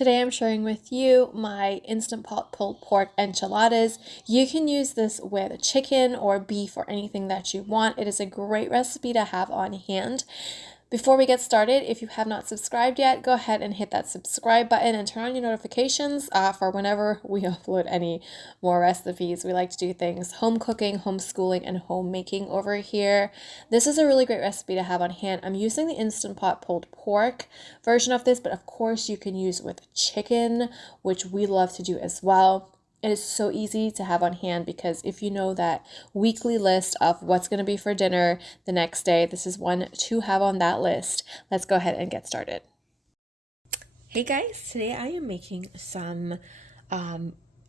Today I'm sharing with you my Instant Pot pulled pork enchiladas. You can use this with chicken or beef or anything that you want. It is a great recipe to have on hand. Before we get started, if you have not subscribed yet, go ahead and hit that subscribe button and turn on your notifications for whenever we upload any more recipes. We like to do things home cooking, homeschooling, and homemaking over here. This is a really great recipe to have on hand. I'm using the Instant Pot pulled pork version of this, but of course you can use with chicken, which we love to do as well. It is so easy to have on hand because if you know that weekly list of what's going to be for dinner the next day, this is one to have on that list. Let's go ahead and get started. Hey guys, today I am making some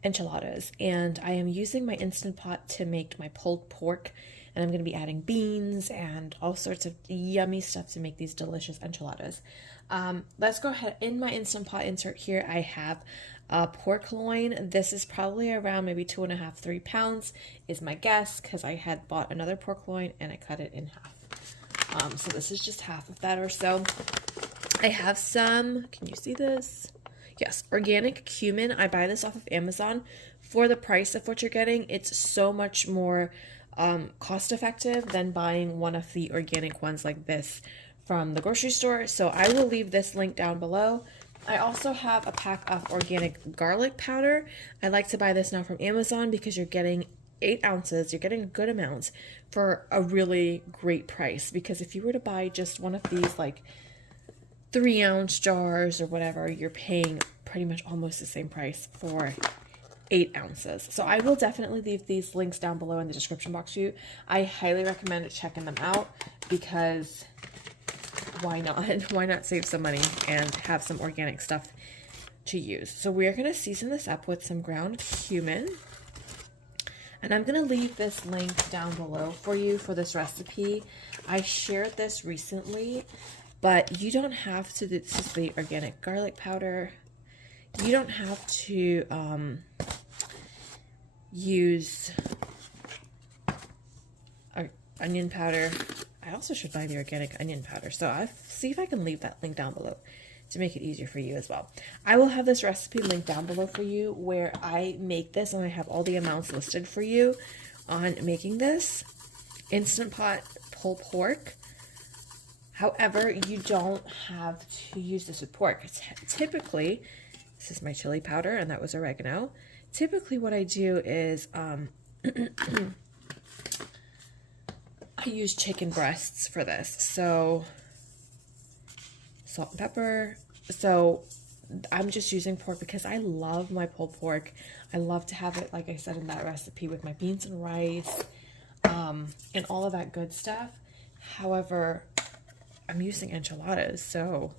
enchiladas, and I am using my Instant Pot to make my pulled pork, and I'm going to be adding beans and all sorts of yummy stuff to make these delicious enchiladas. Let's go ahead. In my Instant Pot insert here, I have a pork loin. This is probably around maybe 2.5 to 3 pounds is my guess, because I had bought another pork loin and I cut it in half. So this is just half of that or so. I have some, can you see this? Yes, organic cumin. I buy this off of Amazon. For the price of what you're getting, it's so much more cost effective than buying one of the organic ones like this from the grocery store. So I will leave this link down below. I also have a pack of organic garlic powder. I like to buy this now from Amazon because you're getting 8 ounces. You're getting a good amount for a really great price, because if you were to buy just one of these like 3-ounce jars or whatever, you're paying pretty much almost the same price for 8 ounces. So I will definitely leave these links down below in the description box for you. I highly recommend checking them out because why not? Why not save some money and have some organic stuff to use? So we're going to season this up with some ground cumin. And I'm going to leave this link down below for you for this recipe. I shared this recently, but you don't have to, this is the organic garlic powder. You don't have to use onion powder. I also should buy the organic onion powder. So I'll see if I can leave that link down below to make it easier for you as well. I will have this recipe linked down below for you where I make this, and I have all the amounts listed for you on making this Instant Pot pulled pork. However, you don't have to use this with pork. Typically, this is my chili powder, and that was oregano. Typically what I do is I use chicken breasts for this. So salt and pepper. So I'm just using pork because I love my pulled pork. I love to have it, like I said in that recipe, with my beans and rice and all of that good stuff. However, I'm using enchiladas, so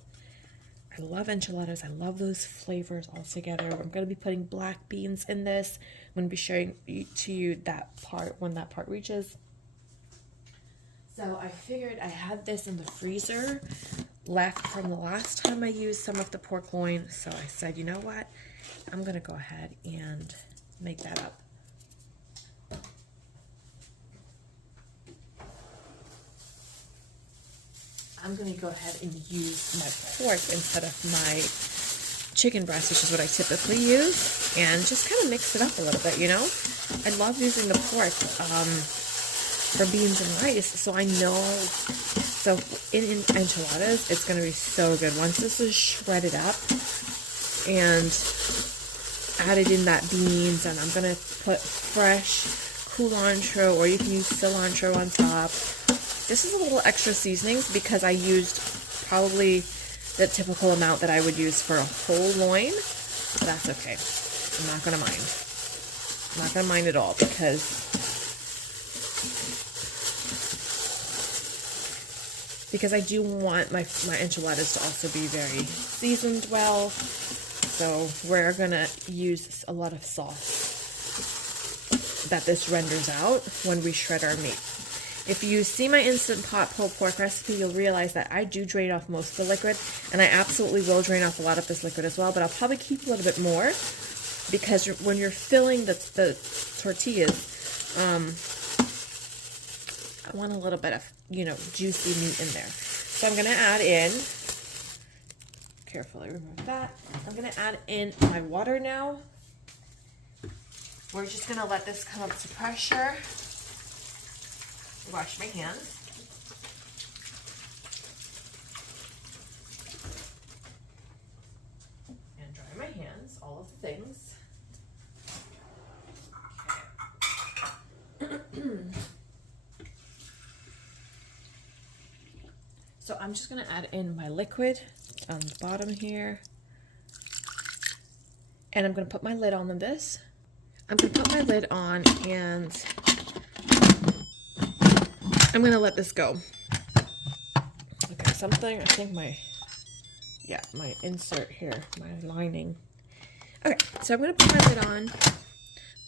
I love enchiladas. I love those flavors all together. I'm going to be putting black beans in this. I'm going to be sharing to you that part when that part reaches. So I figured I had this in the freezer left from the last time I used some of the pork loin. So I said, you know what? I'm going to go ahead and make that up. I'm going to go ahead and use my pork instead of my chicken breast, which is what I typically use, and just kind of mix it up a little bit, you know? I love using the pork for beans and rice, so I know, so in enchiladas, it's going to be so good. Once this is shredded up and added in that beans, and I'm going to put fresh culantro, or you can use cilantro on top. This is a little extra seasonings because I used probably the typical amount that I would use for a whole loin, but that's okay. I'm not going to mind. I'm not going to mind at all because I do want my enchiladas to also be very seasoned well. So we're going to use a lot of sauce that this renders out when we shred our meat. If you see my Instant Pot pulled pork recipe, you'll realize that I do drain off most of the liquid, and I absolutely will drain off a lot of this liquid as well, but I'll probably keep a little bit more because when you're filling the tortillas, I want a little bit of, juicy meat in there. So I'm going to add in carefully remove that. I'm gonna add in my water now. We're just gonna let this come up to pressure. Wash my hands. And dry my hands, all of the things. So I'm just gonna add in my liquid on the bottom here. And I'm gonna put my lid on this. I'm gonna put my lid on and I'm gonna let this go. Okay, something, I think my insert here, my lining. Okay, so I'm gonna put my lid on,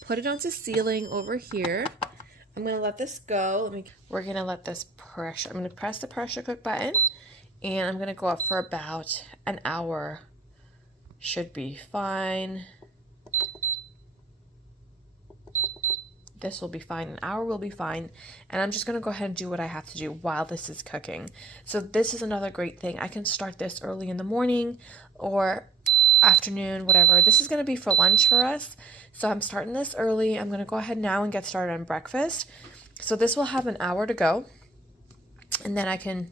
put it onto sealing over here. I'm gonna let this go. We're gonna let this pressure, I'm gonna press the pressure cook button and I'm gonna go up for about an hour. Should be fine. This will be fine, an hour will be fine. And I'm just gonna go ahead and do what I have to do while this is cooking. So this is another great thing. I can start this early in the morning or afternoon, whatever. This is gonna be for lunch for us. So I'm starting this early. I'm gonna go ahead now and get started on breakfast. So this will have an hour to go. And then I can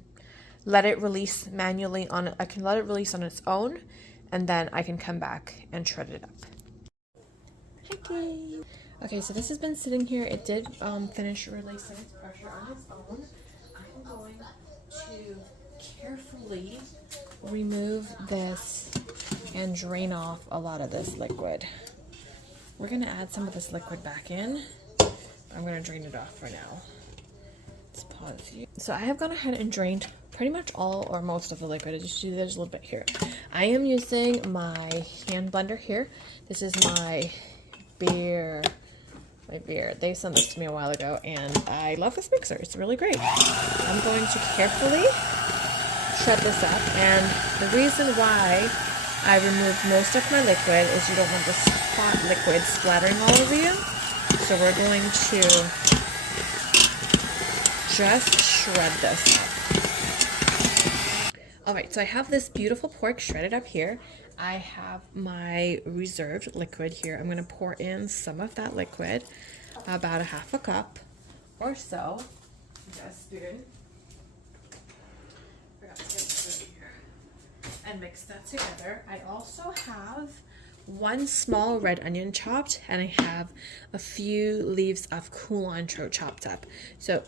let it release manually on, I can let it release on its own. And then I can come back and shred it up. Okay, so this has been sitting here. It did finish releasing its pressure on its own. I'm going to carefully remove this and drain off a lot of this liquid. We're gonna add some of this liquid back in. I'm gonna drain it off for now. Let's pause here. So I have gone ahead and drained pretty much all or most of the liquid. I just do there's a little bit here. I am using my hand blender here. This is my beer. They sent this to me a while ago and I love this mixer. It's really great. I'm going to carefully shred this up, and the reason why I removed most of my liquid is you don't want the spot liquid splattering all over you. So we're going to just shred this up. Alright, so I have this beautiful pork shredded up here. I have my reserved liquid here. I'm going to pour in some of that liquid, about a half a cup or so. Got a spoon. Forgot to get a spoon here. And mix that together. I also have one small red onion chopped, and I have a few leaves of cilantro chopped up. So,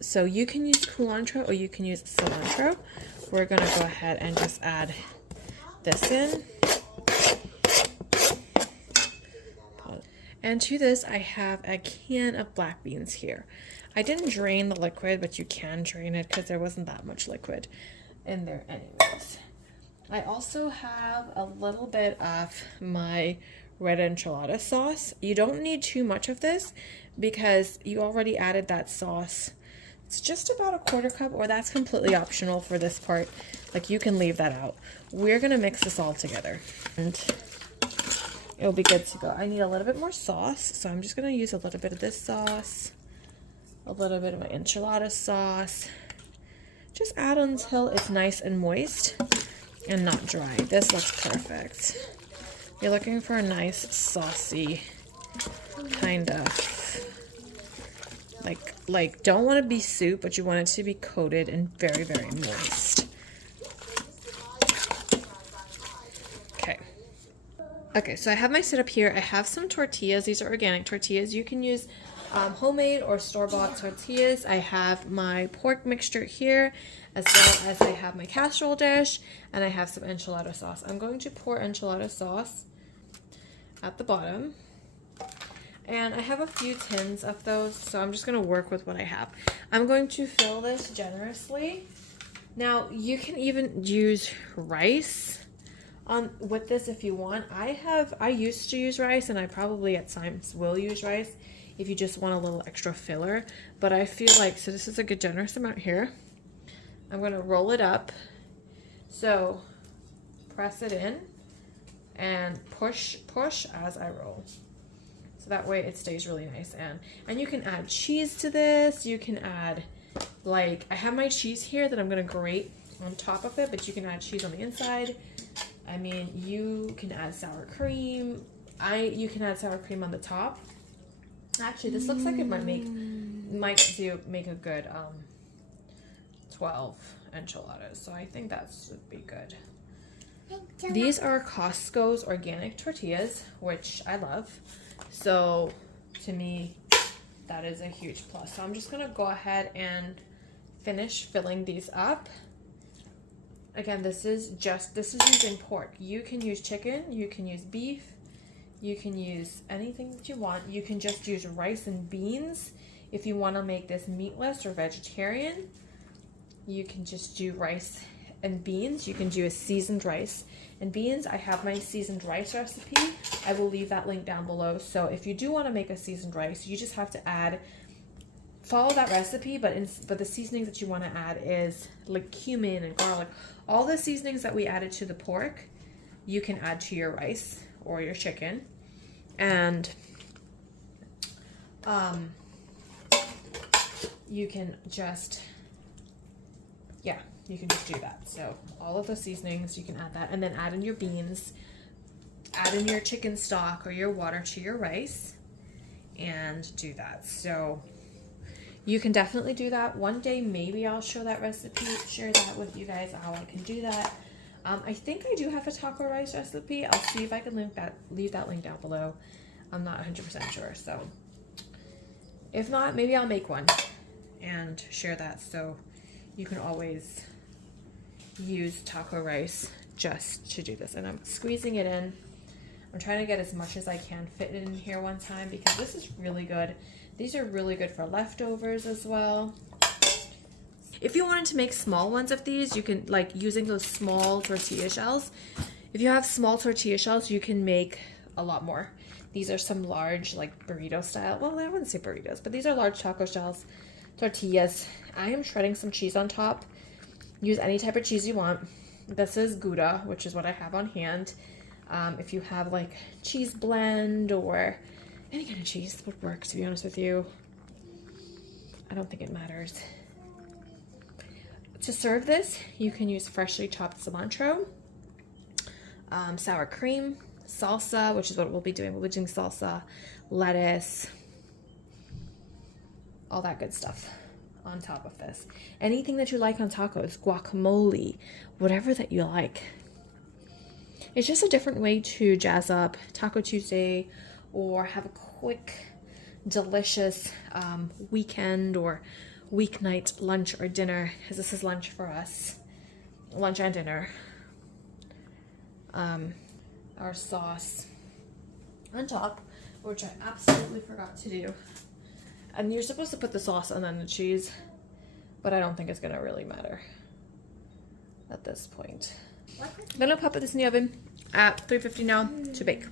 so you can use cilantro or you can use cilantro. We're going to go ahead and just add this in. And to this, I have a can of black beans here. I didn't drain the liquid, but you can drain it because there wasn't that much liquid in there anyways. I also have a little bit of my red enchilada sauce. You don't need too much of this because you already added that sauce. It's just about a quarter cup, or that's completely optional for this part. Like, you can leave that out. We're gonna mix this all together and it'll be good to go. I need a little bit more sauce, so I'm just gonna use a little bit of this sauce, a little bit of my enchilada sauce. Just add until it's nice and moist and not dry. This looks perfect. You're looking for a nice saucy kind of like don't want to be soup, but you want it to be coated and very, very moist. Okay, so I have my setup here. I have some tortillas. These are organic tortillas. You can use homemade or store-bought tortillas. I have my pork mixture here, as well as I have my casserole dish, and I have some enchilada sauce. I'm going to pour enchilada sauce at the bottom. And I have a few tins of those, so I'm just going to work with what I have. I'm going to fill this generously. Now, you can even use rice with this if you want. I used to use rice, and I probably at times will use rice if you just want a little extra filler. But I feel like, so this is a good generous amount here. I'm going to roll it up. So press it in and push as I roll. So that way it stays really nice. And you can add cheese to this. You can add, like, I have my cheese here that I'm going to grate on top of it, but you can add cheese on the inside. I mean, you can add sour cream. You can add sour cream on the top. Actually, this looks like it might make a good 12 enchiladas. So I think that should be good. These are Costco's organic tortillas, which I love. So to me, that is a huge plus. So I'm just gonna go ahead and finish filling these up. Again, this is using pork. You can use chicken, you can use beef, you can use anything that you want. You can just use rice and beans. If you want to make this meatless or vegetarian, you can just do rice and beans. You can do a seasoned rice and beans. I have my seasoned rice recipe. I will leave that link down below. So if you do want to make a seasoned rice, you just have to follow that recipe, but the seasonings that you want to add is like cumin and garlic. All the seasonings that we added to the pork, you can add to your rice or your chicken. And you can just do that. So all of the seasonings, you can add that, and then add in your beans, add in your chicken stock or your water to your rice, and do that. So you can definitely do that. One day, maybe I'll share that with you guys, how I can do that. I think I do have a taco rice recipe. I'll see if I can leave that link down below. I'm not 100% sure. So if not, maybe I'll make one and share that. So you can always use taco rice just to do this. And I'm squeezing it in. I'm trying to get as much as I can fit in here one time because this is really good. These are really good for leftovers as well. If you wanted to make small ones of these, you can, like, using those small tortilla shells. If you have small tortilla shells, you can make a lot more. These are some large, like, burrito style. Well, I wouldn't say burritos, but these are large taco shells, tortillas. I am shredding some cheese on top. Use any type of cheese you want. This is Gouda, which is what I have on hand. If you have, like, cheese blend or any kind of cheese would work, to be honest with you. I don't think it matters. To serve this, you can use freshly chopped cilantro, sour cream, salsa, which is what we'll be doing. We'll be doing salsa, lettuce, all that good stuff on top of this. Anything that you like on tacos, guacamole, whatever that you like. It's just a different way to jazz up Taco Tuesday or have a quick, delicious weekend or weeknight lunch or dinner, because this is lunch for us, lunch and dinner. Our sauce on top, which I absolutely forgot to do. And you're supposed to put the sauce and then the cheese, but I don't think it's gonna really matter at this point. I'm gonna pop this in the oven at 350 now to bake.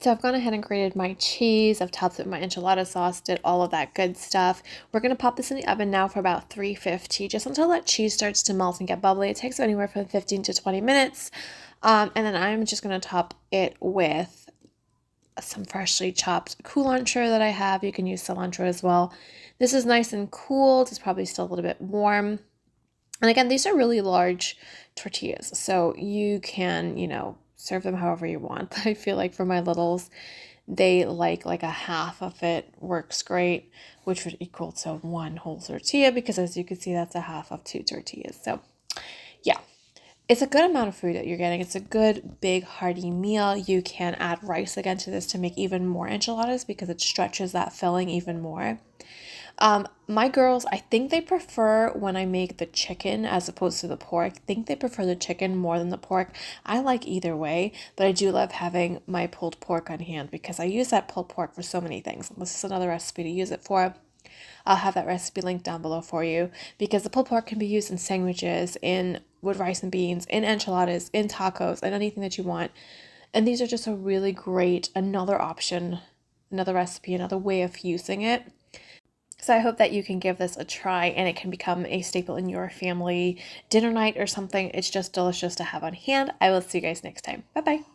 So I've gone ahead and grated my cheese, I've topped it with my enchilada sauce, did all of that good stuff. We're going to pop this in the oven now for about 350, just until that cheese starts to melt and get bubbly. It takes anywhere from 15 to 20 minutes. And then I'm just going to top it with some freshly chopped culantro that I have. You can use cilantro as well. This is nice and cooled. It's probably still a little bit warm. And again, these are really large tortillas, so you can, serve them however you want. I feel like for my littles, they like a half of it works great, which would equal to one whole tortilla, because as you can see, that's a half of 2 tortillas. So yeah, it's a good amount of food that you're getting. It's a good, big, hearty meal. You can add rice again to this to make even more enchiladas because it stretches that filling even more. My girls, I think they prefer when I make the chicken as opposed to the pork. I think they prefer the chicken more than the pork. I like either way, but I do love having my pulled pork on hand because I use that pulled pork for so many things. This is another recipe to use it for. I'll have that recipe linked down below for you because the pulled pork can be used in sandwiches, with rice and beans, in enchiladas, in tacos, and anything that you want. And these are just a really great, another option, another recipe, another way of using it. So I hope that you can give this a try and it can become a staple in your family dinner night or something. It's just delicious to have on hand. I will see you guys next time. Bye-bye.